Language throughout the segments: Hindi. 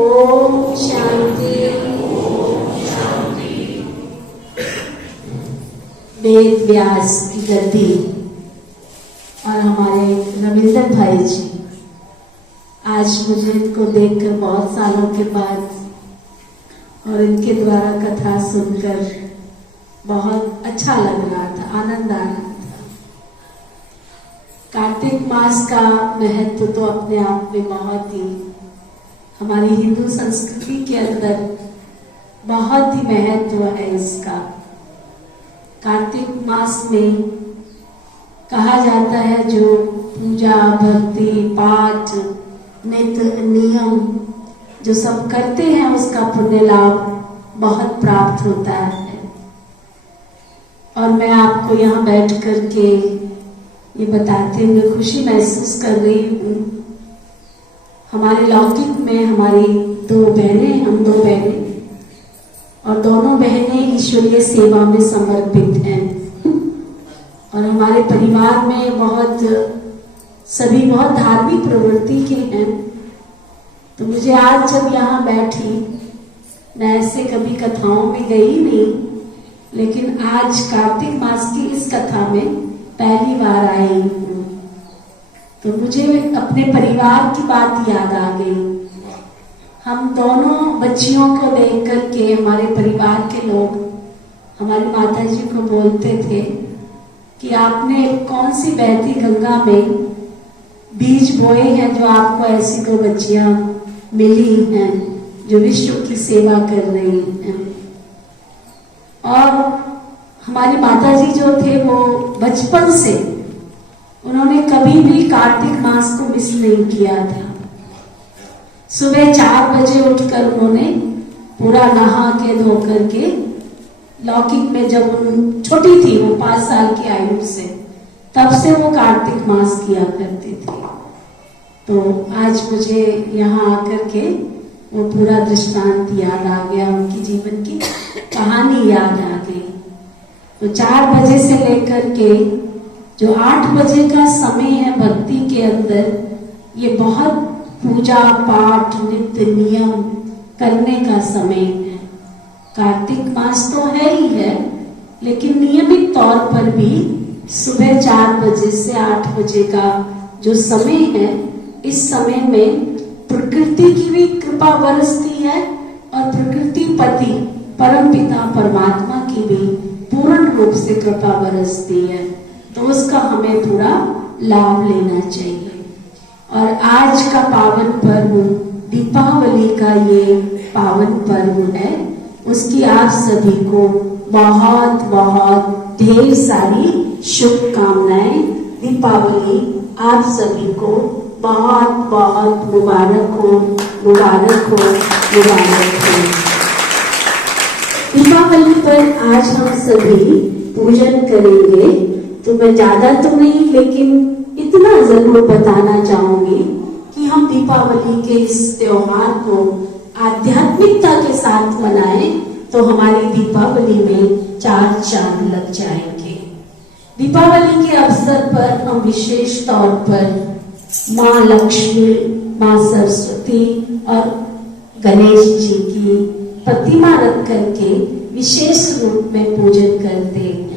ओम शांति। वेद व्यास की गद्दी और हमारे रविंद्र भाई जी, आज मुझे इनको देखकर बहुत सालों के बाद और इनके द्वारा कथा सुनकर बहुत अच्छा लग रहा था, आनंद आ रहा था। कार्तिक मास का महत्व तो अपने आप में बहुत ही, हमारी हिंदू संस्कृति के अंदर बहुत ही महत्व है इसका। कार्तिक मास में कहा जाता है जो पूजा भक्ति पाठ नित्य नियम जो सब करते हैं उसका पुण्य लाभ बहुत प्राप्त होता है। और मैं आपको यहाँ बैठ करके ये बताते हुए खुशी महसूस कर रही हूँ। हमारे लौकिक में हमारी दो बहनें, हम दो बहनें, और दोनों बहनें ईश्वरीय सेवा में समर्पित हैं। और हमारे परिवार में सभी बहुत धार्मिक प्रवृत्ति के हैं। तो मुझे आज जब यहाँ बैठी, मैं ऐसे कभी कथाओं में गई नहीं, लेकिन आज कार्तिक मास की इस कथा में पहली बार आई हूँ, तो मुझे अपने परिवार की बात याद आ गई। हम दोनों बच्चियों को देख करके हमारे परिवार के लोग हमारी माता जी को बोलते थे कि आपने कौन सी बहती गंगा में बीज बोए हैं जो आपको ऐसी दो बच्चियां मिली हैं जो विश्व की सेवा कर रही हैं। और हमारी माता जी जो थे वो बचपन से उन्होंने कभी भी कार्तिक मास को मिस नहीं किया था। सुबह 4 बजे उठकर उन्होंने पूरा नहा के धो करके, लौकिक में जब उन छोटी थी, वो 5 साल की आयु से, तब से वो कार्तिक मास किया करती थी। तो आज मुझे यहाँ आकर के वो पूरा दृष्टांत याद आ गया, उनकी जीवन की कहानी याद आ गई। तो 4 बजे से लेकर के जो 8 बजे का समय है भक्ति के अंदर, ये बहुत पूजा पाठ नित्य नियम करने का समय है। कार्तिक मास तो है ही है, लेकिन नियमित तौर पर भी सुबह 4 बजे से 8 बजे का जो समय है, इस समय में प्रकृति की भी कृपा बरसती है और प्रकृति पति परम पिता परमात्मा की भी पूर्ण रूप से कृपा बरसती है। तो उसका हमें पूरा लाभ लेना चाहिए। और आज का पावन पर्व दीपावली का ये पावन पर्व है, उसकी आप सभी को बहुत बहुत ढेर सारी शुभकामनाएं। दीपावली आप सभी को बहुत बहुत मुबारक हो, मुबारक हो, मुबारक हो। दीपावली पर आज हम सभी पूजन करेंगे, तो मैं ज्यादा तो नहीं, लेकिन इतना जरूर बताना चाहूंगी कि हम दीपावली के इस त्योहार को आध्यात्मिकता के साथ मनाएं, तो हमारी दीपावली में 4 चांद लग जाएंगे। दीपावली के अवसर पर हम विशेष तौर पर माँ लक्ष्मी, माँ सरस्वती और गणेश जी की प्रतिमा रख करके विशेष रूप में पूजन करते हैं।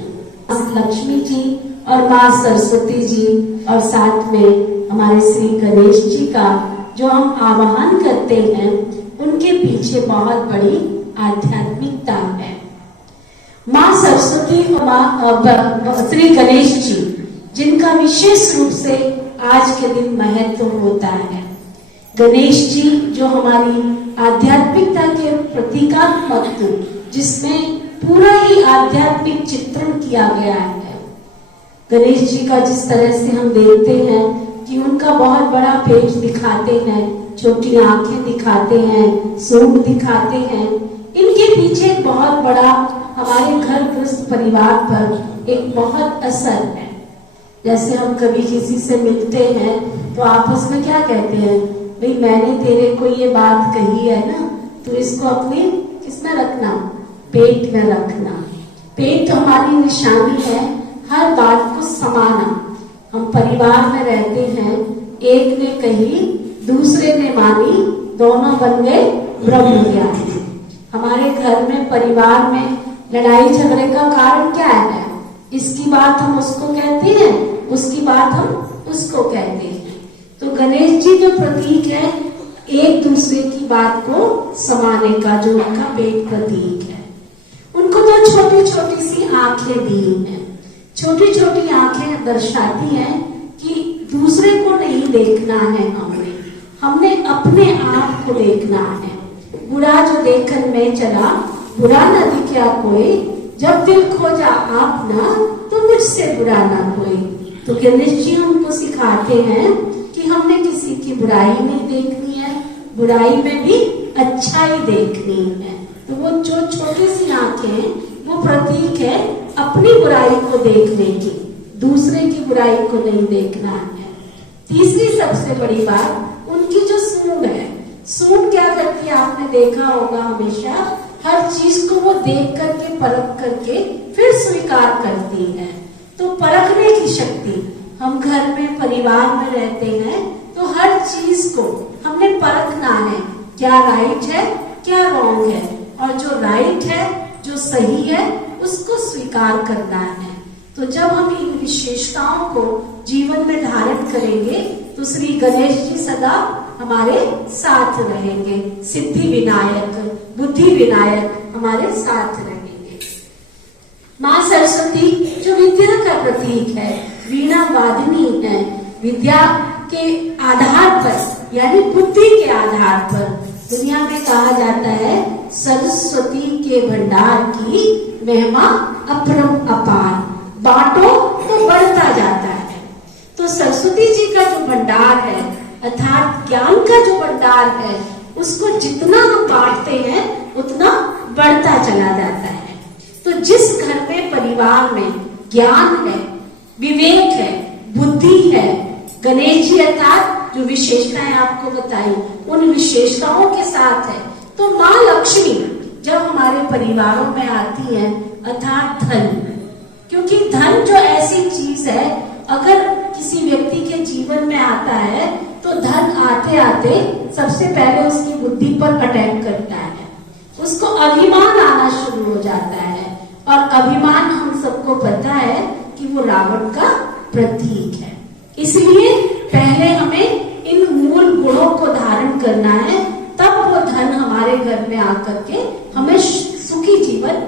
लक्ष्मी जी और माँ सरस्वती जी और साथ में हमारे श्री गणेश जी का जो हम आवाहन करते हैं, उनके पीछे बहुत बड़ी आध्यात्मिकता है। माँ सरस्वती और माँ श्री गणेश जी, जिनका विशेष रूप से आज के दिन महत्व होता है। गणेश जी जो हमारी आध्यात्मिकता के प्रतीकात्मक, जिसमें पूरा ही आध्यात्मिक चित्रण किया गया है। गणेश जी का जिस तरह से हम देखते हैं कि उनका बहुत बड़ा पेट दिखाते हैं, छोटी आंखें दिखाते हैं, सूंड दिखाते हैं, इनके पीछे एक बहुत बड़ा हमारे घर गृहस्थ परिवार पर एक बहुत असर है। जैसे हम कभी किसी से मिलते हैं तो आपस में क्या कहते हैं, भाई मैंने तेरे को ये बात कही है ना, तो इसको अपने किसमें रखना, पेट में रखना। पेट हमारी निशानी है हर बात को समाना। हम परिवार में रहते हैं, एक ने कही दूसरे ने मानी, दोनों बन गए ब्रह्म ज्ञानी। हमारे घर में, परिवार में लड़ाई झगड़े का कारण क्या है? इसकी बात हम उसको कहते हैं, उसकी बात हम उसको कहते हैं। तो गणेश जी जो प्रतीक है, एक दूसरे की बात को समाने का जो उनका पेट प्रतीक है। उनको तो छोटी छोटी सी आंखें दी हैं। छोटी छोटी आंखें दर्शाती हैं कि दूसरे को नहीं देखना है, हमने अपने आप को देखना है। बुरा जो देखन में चला, बुरा न दिखा कोई, जब दिल खोजा आपना, तो मुझसे बुरा ना कोई। तो गणेश जी हमको सिखाते हैं कि हमने किसी की बुराई नहीं देखनी है, बुराई में भी अच्छाई देखनी है। तो वो जो छोटी सी आंखें, वो प्रतीक है अपनी बुराई को देखने की, दूसरे की बुराई को नहीं देखना है। तीसरी सबसे बड़ी बात, उनकी जो सूंड है, सूंड क्या करती है? आपने देखा होगा हमेशा हर चीज को वो देख करके, परख करके फिर स्वीकार करती है। तो परखने की शक्ति, हम घर में, परिवार में रहते हैं तो हर चीज को हमने परखना है, क्या राइट है, क्या रॉन्ग है, और जो राइट है, जो सही है, उसको स्वीकार करना है। तो जब हम इन विशेषताओं को जीवन में धारण करेंगे तो श्री गणेश जी सदा हमारे साथ रहेंगे। सिद्धि विनायक, बुद्धि विनायक हमारे साथ रहेंगे। माँ सरस्वती जो विद्या का प्रतीक है, वीणा वादिनी है, विद्या के आधार पर यानी बुद्धि के आधार पर दुनिया में कहा जाता है सरस्वती के भंडार की महिमा अपरम अपार, बांटो तो बढ़ता जाता है। तो सरस्वती जी का जो भंडार है, अर्थात ज्ञान का जो भंडार है, उसको जितना हम बांटते हैं उतना बढ़ता चला जाता है। तो जिस घर में, परिवार में ज्ञान है, विवेक है, बुद्धि है, गणेश जी अर्थात जो विशेषताएं आपको बताई उन विशेषताओं के साथ है, तो माँ लक्ष्मी जब हमारे परिवारों में आती है, अर्थात धन, क्योंकि धन जो ऐसी चीज है, अगर किसी व्यक्ति के जीवन में आता है तो धन आते आते सबसे पहले उसकी बुद्धि पर अटैक करता है, उसको अभिमान आना शुरू हो जाता है। और अभिमान हम सबको पता है कि वो रावण का प्रतीक है। इसलिए पहले हमें इन मूल गुणों को धारण करना है, तब वो धन हमारे घर में आकर के हमें सुखी जीवन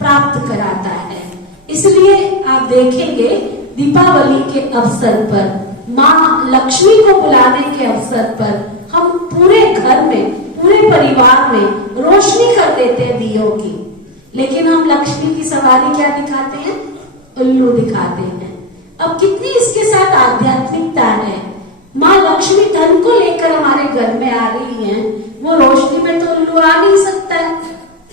प्राप्त कराता है। इसलिए आप देखेंगे दीपावली के अवसर पर, माँ लक्ष्मी को बुलाने के अवसर पर हम पूरे घर में, पूरे परिवार में रोशनी कर देते हैं दियों की। लेकिन हम लक्ष्मी की सवारी क्या दिखाते हैं? उल्लू दिखाते हैं। अब कितनी इसके साथ आध्यात्मिकता है। माँ लक्ष्मी धन को लेकर हमारे घर में आ रही हैं, वो रोशनी में तो उल्लू आ नहीं सकता है,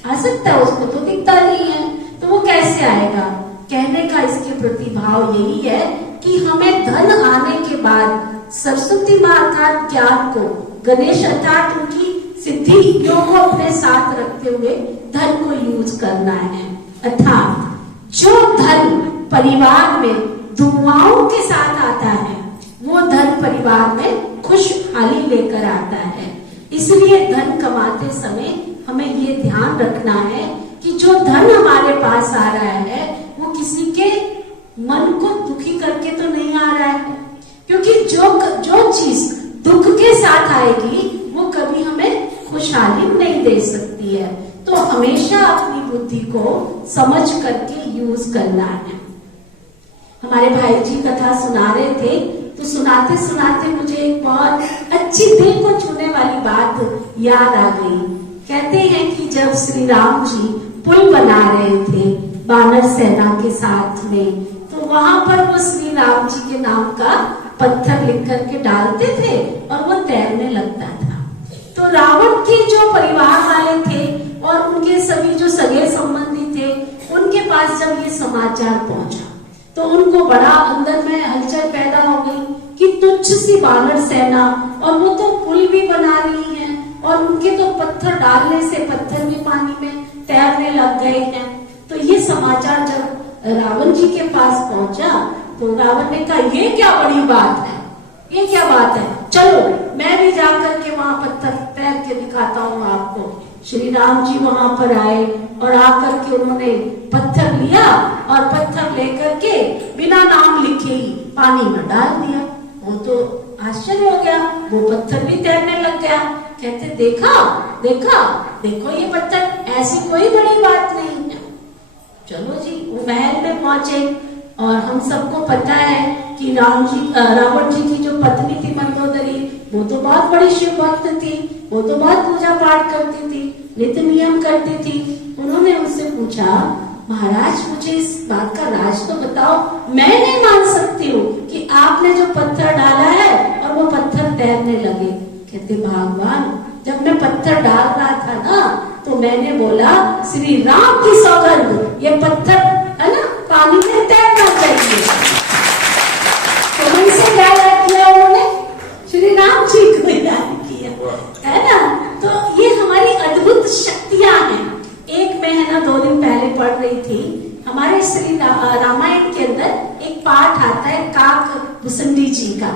आ सकता है? उसको तो दिखता नहीं है, तो वो कैसे आएगा? कहने का इसके प्रति भाव यही है कि हमें धन आने के बाद सरस्वती माँ अर्थात ज्ञान को, गणेश अर्थात उनकी सिद्धियों को अपने साथ रखते हुए धन को यूज करना है। अर्थात जो धन परिवार में दुआओं के साथ आता है, वो धन परिवार में खुशहाली लेकर आता है। इसलिए धन कमाते समय हमें ये ध्यान रखना है कि जो धन हमारे पास आ रहा है वो किसी के मन को दुखी करके तो नहीं आ रहा है, क्योंकि जो चीज दुख के साथ आएगी वो कभी हमें खुशहाली नहीं दे सकती है। तो हमेशा अपनी बुद्धि को समझ करके यूज करना है। हमारे भाई जी कथा सुना रहे थे, तो सुनाते सुनाते मुझे एक बहुत अच्छी दिल को छूने वाली बात याद आ गई। कहते हैं कि जब श्री राम जी पुल बना रहे थे वानर सेना के साथ में, तो वहां पर वो श्री राम जी के नाम का पत्थर लिख करके डालते थे और वो तैरने लगता था। तो रावण के जो परिवार वाले थे और उनके सभी जो सगे संबंधी थे, उनके पास जब ये समाचार पहुंचा तो उनको बड़ा अंदर में हलचल पैदा हो गई कि तुच्छ सी वानर सेना, और वो तो पुल भी बना रही है और उनके तो पत्थर डालने से पत्थर भी पानी में तैरने लग गए हैं। तो ये समाचार जब रावण जी के पास पहुंचा तो रावण ने कहा, ये क्या बड़ी बात है, ये क्या बात है, चलो मैं भी जाकर के वहां पत्थर तैर के दिखाता हूँ आपको। श्री राम जी वहां पर आए और आकर के उन्होंने पत्थर लिया और पत्थर लेकर के बिना नाम लिखे ही पानी में डाल दिया। वो तो आश्चर्य हो गया, वो पत्थर भी तैरने लग गया। कहते देखा देखा देखो ये पत्थर, ऐसी कोई बड़ी बात नहीं है। चलो जी वो महल में पहुंचे और हम सबको पता है कि रावण जी की जो पत्नी थी मंदोदरी, वो तो बहुत बड़ी शिव भक्त थी, वो तो बहुत पूजा पाठ करती थी, नित्य नियम करती थी। उन्होंने उनसे पूछा महाराज मुझे इस बात का राज तो बताओ, मैं नहीं मान सकती हूँ कि आपने जो पत्थर डाला है और वो पत्थर तैरने लगे। कहते भगवान जब मैं पत्थर डाल रहा था ना तो मैंने बोला श्री राम की सौगंध ये पत्थर है ना पानी में तैरना चाहिए। तो उनसे क्या याद किया उन्होंने? श्री राम जी को याद किया, है ना। तो ये हमारी अद्भुत शक्तियां हैं। एक मैं है ना 2 दिन पहले पढ़ रही थी, हमारे श्री रामायण के अंदर एक पाठ आता है काक भुसंडी जी का।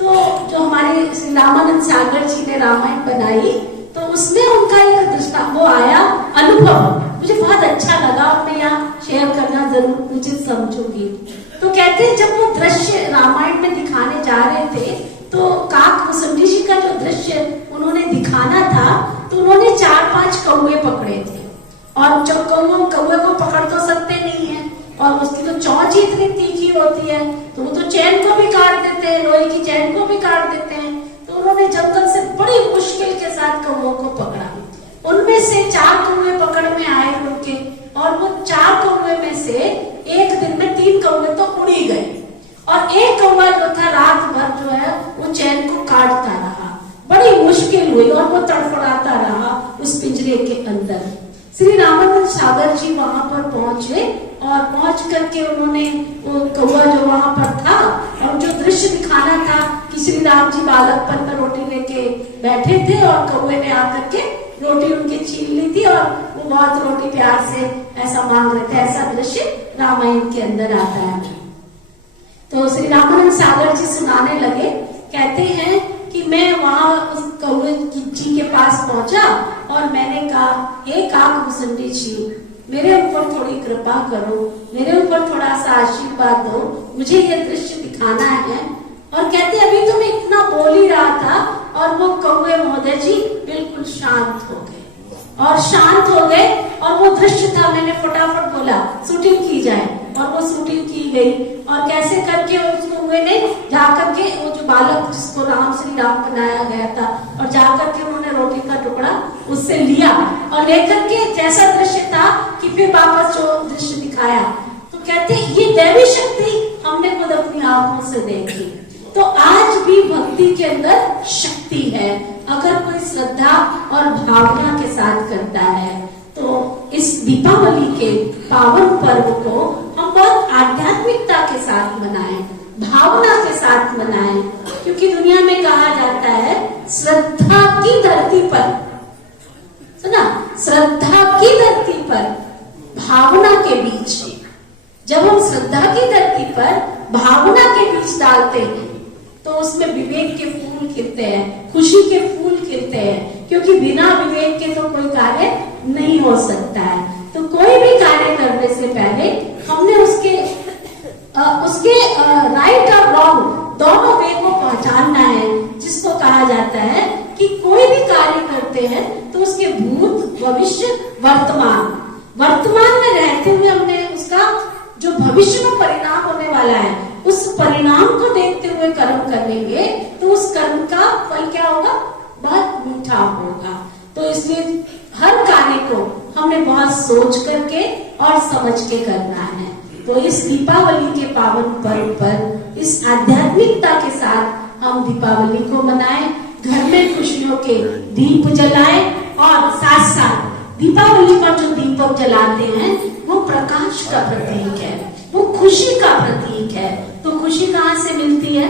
तो जो हमारे श्री रामानंद सागर जी ने रामायण बनाई, तो उसमें उनका एक दृष्टांत वो आया अनुभव, मुझे बहुत अच्छा लगा और मैं यहाँ शेयर करना जरूर उचित समझूंगी। तो कहते हैं जब वो दृश्य रामायण में दिखाने जा रहे थे तो काक भुसंडी जी का जो दृश्य उन्होंने दिखाना था, तो उन्होंने 4-5 कौवे पकड़े थे। और जब कौवे को पकड़ तो सकते नहीं है और उसकी तो चोंच ही इतनी तीखी होती है, तो वो तो चैन को भी काट देते हैं, लोहे की चैन को भी काट देते हैं। तो उन्होंने जंगल से बड़ी मुश्किल के साथ कौवों को पकड़ा। उनमें से 4 कौवे पकड़ में आए उनके, और वो 4 कौवे में से एक दिन में 3 कौवे तो उड़ी गए और एक कौवा जो था रात भर जो है वो चैन को काटता रहा। बड़ी मुश्किल हुई और वो तड़फड़ाता रहा उस पिंजरे के अंदर। श्री रामानंद सागर जी वहां पर पहुंचे और पहुंच करके उन्होंने वो कौवा जो वहां पर था और जो दृश्य दिखाना था कि श्री राम जी बालकपन में रोटी लेके बैठे थे और कौवे ने आकर के रोटी उनकी छीन ली थी और वो बहुत रोटी प्यार से ऐसा मांग रहे थे। ऐसा दृश्य रामायण के अंदर आता है। तो श्री रामानंद सागर जी सुनाने लगे, कहते हैं कि मैं वहां उस कौवे जी के पास पहुंचा और मैंने कहा हे काक भुसंडी जी मेरे ऊपर थोड़ी कृपा करो, मेरे ऊपर थोड़ा सा आशीर्वाद दो, मुझे ये दृश्य दिखाना है। और कहते अभी तो मैं इतना बोल ही रहा था और वो कौवे महोदय जी बिल्कुल शांत हो गए और शांत हो गए और वो दृश्य था, मैंने फटाफट बोला शूटिंग की जाए और वो शूटिंग की गई। और कैसे करके उस कौवे ने जाकर के वो जो बालक जिसको श्री राम बनाया गया था और जाकर के उन्होंने रोटी का टुकड़ा उससे लिया और लेकर के जैसा दृश्य था कि फिर वापस जो दृश्य दिखाया, तो कहते ये दैवी शक्ति हमने खुद अपनी आंखों से देखी। तो आज भी भक्ति के अंदर शक्ति है अगर कोई श्रद्धा और भावना के साथ करता है। तो इस दीपावली के पावन पर्व को हम बहुत आध्यात्मिकता के साथ मनाएं, भावना के साथ मनाएं, क्योंकि दुनिया में कहा जाता है श्रद्धा की धरती पर, सुना, श्रद्धा की धरती पर भावना के बीच, जब हम श्रद्धा की धरती पर भावना के बीच डालते हैं तो उसमें विवेक के फूल खिलते हैं, खुशी के फूल खिलते हैं, क्योंकि बिना विवेक के तो कोई कार्य नहीं हो सकता है। तो कोई भी कार्य करने से पहले हमने उसके राइट और रॉन्ग दोनों वे को पहचानना है, जिसको कहा जाता है कि कोई भी कार्य करते हैं तो उसके भूत भविष्य वर्तमान में रहते हुए हमने उसका जो भविष्य में परिणाम होने वाला है उस परिणाम को देखते हुए कर्म करेंगे तो उस कर्म का फल क्या होगा? बहुत मीठा होगा। तो इसलिए हर कार्य को हमने बहुत सोच करके और समझ के करना है। तो इस दीपावली के पावन पर्व पर इस आध्यात्मिकता के साथ हम दीपावली को मनाएं, घर में खुशियों के दीप जलाएं और साथ साथ दीपावली पर जो दीपक जलाते हैं वो प्रकाश का प्रतीक है, वो खुशी का प्रतीक है। तो खुशी कहाँ से मिलती है?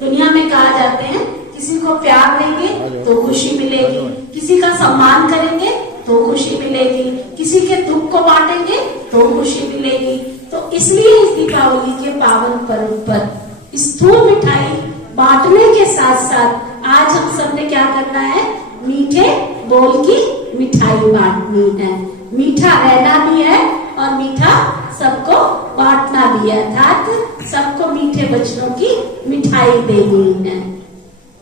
दुनिया में कहा जाते हैं किसी को प्यार देंगे तो खुशी मिलेगी, किसी का सम्मान करेंगे तो खुशी मिलेगी, किसी के दुख को बांटेंगे तो खुशी मिलेगी। तो इसलिए इस दीपावली के पावन पर्व पर स्थूल मिठाई बांटने के साथ साथ आज हम सबने क्या करना है, मीठे बोल की मिठाई बांटनी है। मीठा रहना भी है और मीठा सबको बांटना भी है, अर्थात सबको मीठे वचनों की मिठाई देनी है।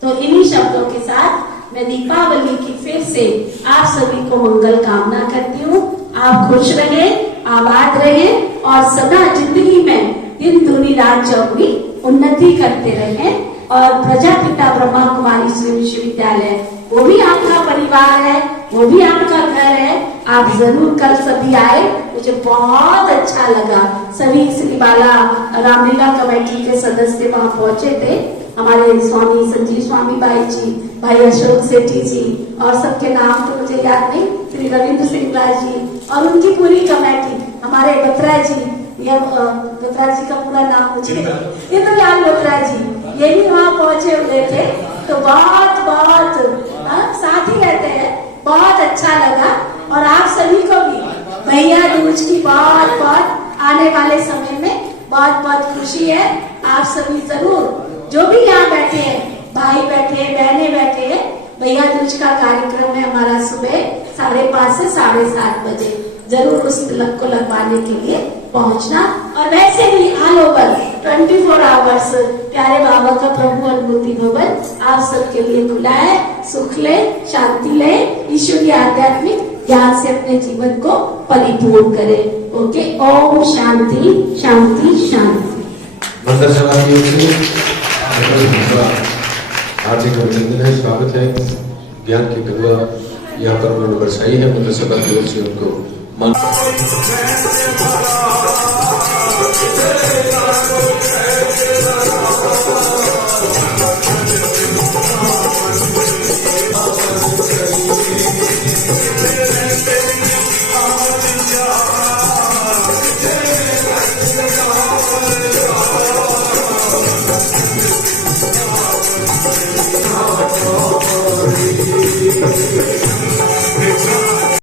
तो इन्हीं शब्दों के साथ मैं दीपावली की फिर से आप सभी को मंगल कामना करती हूँ। आप खुश रहे, आबाद रहे और सदा जिंदगी में दिन दूनी रात चौगुनी उन्नति करते रहे। और प्रजापिता ब्रह्मा कुमारी श्री विश्वविद्यालय वो भी आपका परिवार है, वो भी आपका घर है। आप जरूर कल सभी आए, मुझे बहुत अच्छा लगा। सभी श्री बाला रामलीला कमेटी के सदस्य वहाँ पहुंचे थे, हमारे स्वामी संजीव स्वामी भाई जी, भाई अशोक सेठी जी और सबके नाम तो मुझे याद नहीं, श्री रविंद्र सिंह राय जी और उनकी पूरी कमेटी, हमारे बत्रा जी, ये बत्रा जी का पूरा नाम मुझे इंद्रलाल बत्रा जी, ये भी वहाँ पहुंचे हुए थे। तो बहुत बहुत साथ ही रहते हैं, बहुत अच्छा लगा। और आप सभी को भी भैया दूज की बहुत बहुत आने वाले समय में बहुत बहुत खुशी है। आप सभी जरूर जो भी यहाँ बैठे हैं, भाई बैठे, बहनें बैठे हैं, भैया दूज का कार्यक्रम है हमारा सुबह 5:30 से 7:30 बजे, जरूर उस तिलक को लगवाने के लिए पहुंचना। और वैसे भी ऑल ओवर 24 आवर्स प्यारे बाबा का प्रभु अनुभूति भवन आप सबके लिए खुला है। सुख ले, शांति ले, ईश्वरीय आध्यात्मिक ज्ञान से अपने जीवन को परिपूर्ण करे। ओके, ओम शांति शांति शांति। मंदिर सभा की ओर से हार्दिक अभिनंदन है, स्वागत है। ज्ञान की गंगा यहाँ पर उन्होंने बरसाई है, मंदिर सभा की ओर से उनको मान